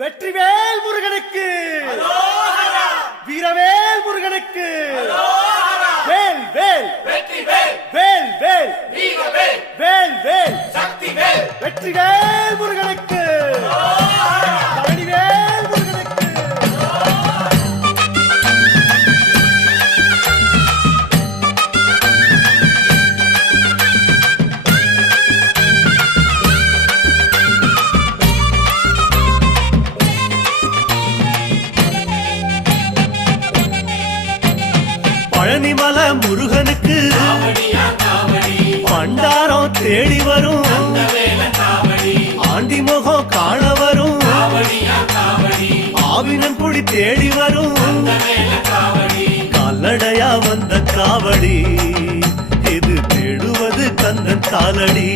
வெற்றிவேல் முருகனுக்கு, வீரவேல் முருகனுக்கு, வேல் வேல் வேல் வேல் வேல் வேல் வெற்றிவேல் முருகனுக்கு, பழனிவேல் முருகனுக்கு. பழனிமல முருகனுக்கு பண்டாரம் தேடி வரும், ஆண்டி முகம் காண வரும், ஆவினன் குடி தேடி வரும், கால்நடையா வந்த காவடி இது தேடுவது கந்தன் காலடி.